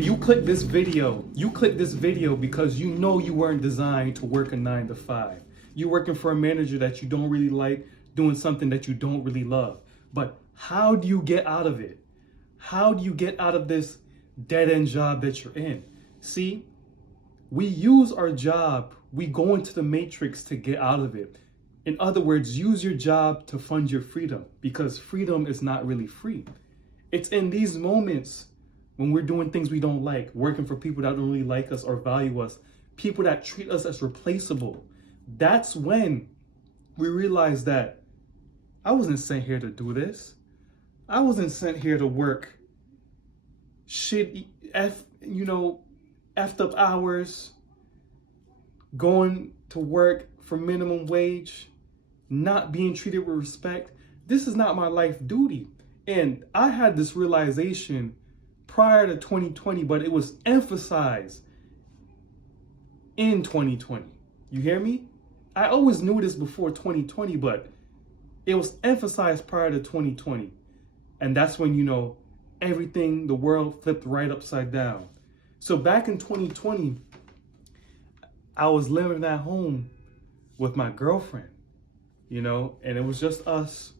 You click this video because you know you weren't designed to work a 9 to 5. You're working for a manager that you don't really like, doing something that you don't really love. But how do you get out of it? How do you get out of this dead-end job that you're in? See, we use our job, we go into the matrix to get out of it. In other words, use your job to fund your freedom, because freedom is not really free. It's in these moments when we're doing things we don't like, working for people that don't really like us or value us, people that treat us as replaceable. That's when we realize that I wasn't sent here to do this. I wasn't sent here to work effed up hours, going to work for minimum wage, not being treated with respect. This is not my life duty. And I had this realization prior to 2020, but it was emphasized in 2020. You hear me? I always knew this before 2020, but it was emphasized prior to 2020. And that's when, everything, the world flipped right upside down. So back in 2020, I was living at home with my girlfriend, and it was just us.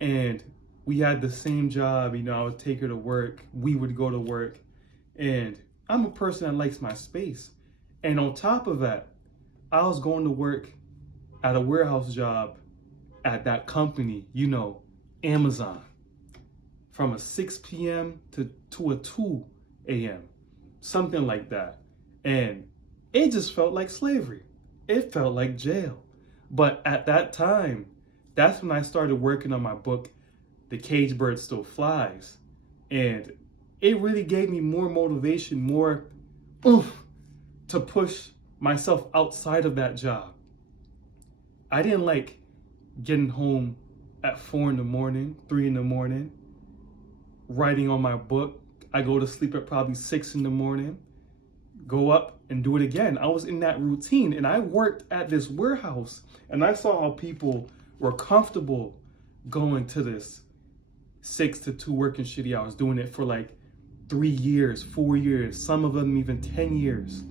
And we had the same job, I would take her to work, we would go to work. And I'm a person that likes my space. And on top of that, I was going to work at a warehouse job at that company, Amazon, from a 6 p.m. to a 2 a.m., something like that. And it just felt like slavery. It felt like jail. But at that time, that's when I started working on my book, The Caged Bird Still Flies. And it really gave me more motivation, more oomph to push myself outside of that job. I didn't like getting home at 4 in the morning, 3 in the morning, writing on my book. I go to sleep at probably 6 in the morning, go up and do it again. I was in that routine, and I worked at this warehouse, and I saw how people were comfortable going to this 6 to 2 working shitty hours, doing it for like 3 years, 4 years, some of them even 10 years.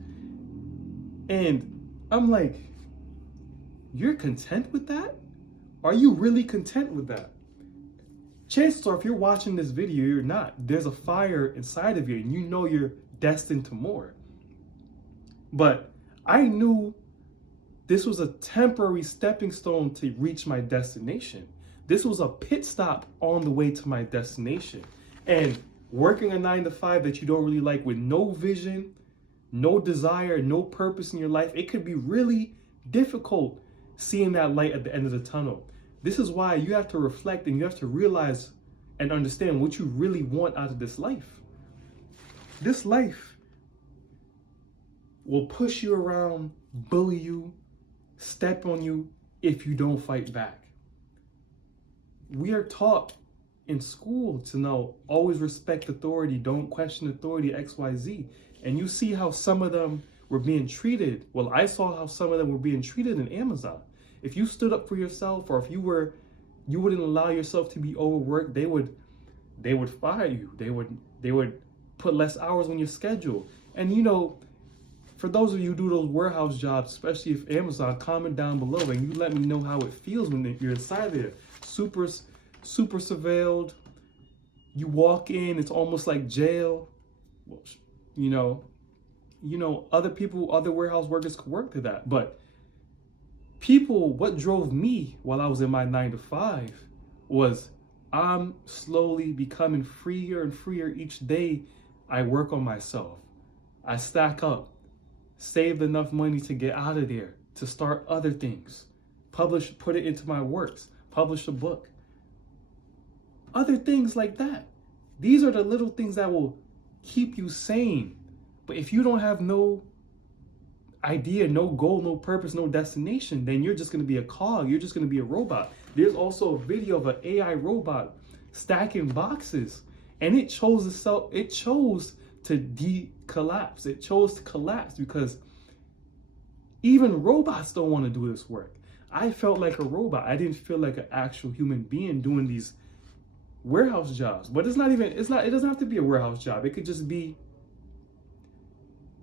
And I'm like, you're content with that? Are you really content with that? Chances are, if you're watching this video, you're not. There's a fire inside of you, and you know you're destined to more. But I knew this was a temporary stepping stone to reach my destination. This was a pit stop on the way to my destination. And working a 9 to 5 that you don't really like, with no vision, no desire, no purpose in your life, it could be really difficult seeing that light at the end of the tunnel. This is why you have to reflect, and you have to realize and understand what you really want out of this life. This life will push you around, bully you, step on you if you don't fight back. We are taught in school to know, always respect authority, don't question authority, XYZ. And you see how some of them were being treated. Well, I saw how some of them were being treated in Amazon. If you stood up for yourself, or if you wouldn't allow yourself to be overworked, they would fire you. They would put less hours on your schedule. And for those of you who do those warehouse jobs, especially if Amazon, comment down below and you let me know how it feels when you're inside there. Super surveilled. You walk in, it's almost like jail. Other people, other warehouse workers could work to that. But what drove me while I was in my 9 to 5 was I'm slowly becoming freer and freer each day. I work on myself. I stack up, saved enough money to get out of there, to start other things, put it into my works, publish a book, other things like that. These are the little things that will keep you sane. But if you don't have no idea, no goal, no purpose, no destination, then you're just going to be a cog. You're just going to be a robot. There's also a video of an AI robot stacking boxes, and it chose to collapse. It chose to collapse because even robots don't want to do this work. I felt like a robot. I didn't feel like an actual human being doing these warehouse jobs. But it doesn't have to be a warehouse job. It could just be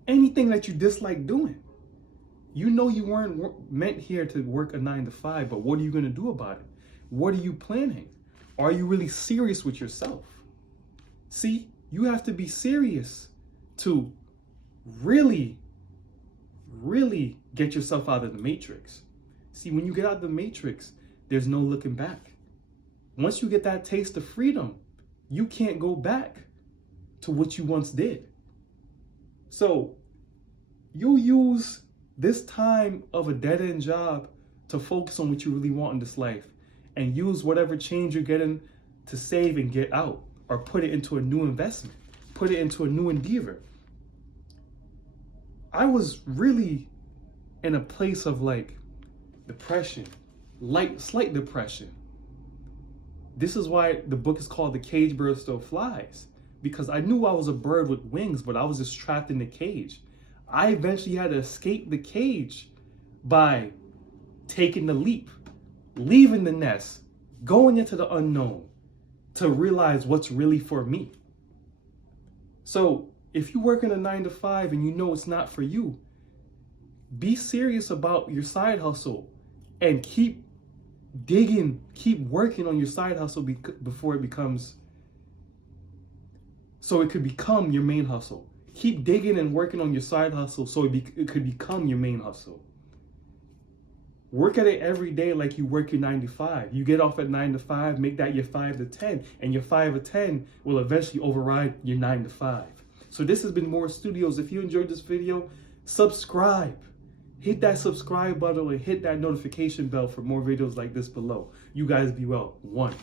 anything that you dislike doing. You know you weren't meant here to work a 9 to 5, but what are you going to do about it? What are you planning? Are you really serious with yourself? See, you have to be serious to really get yourself out of the matrix. See, when you get out of the matrix, there's no looking back. Once you get that taste of freedom, you can't go back to what you once did. So you use this time of a dead-end job to focus on what you really want in this life, and use whatever change you're getting to save and get out, or put it into a new investment, put it into a new endeavor. I was really in a place of like depression, slight depression. This is why the book is called The Cage Bird Still Flies, because I knew I was a bird with wings, but I was just trapped in the cage. I eventually had to escape the cage by taking the leap, leaving the nest, going into the unknown to realize what's really for me. So if you work in a 9 to 5 and you know it's not for you, be serious about your side hustle and keep digging, keep working on your side hustle before it becomes, so it could become your main hustle. Keep digging and working on your side hustle so it could become your main hustle. Work at it every day like you work your 9 to 5. You get off at 9 to 5, make that your 5 to 10, and your 5 to 10 will eventually override your 9 to 5. So this has been More Studios. If you enjoyed this video, subscribe. Hit that subscribe button and hit that notification bell for more videos like this below. You guys be well. 1.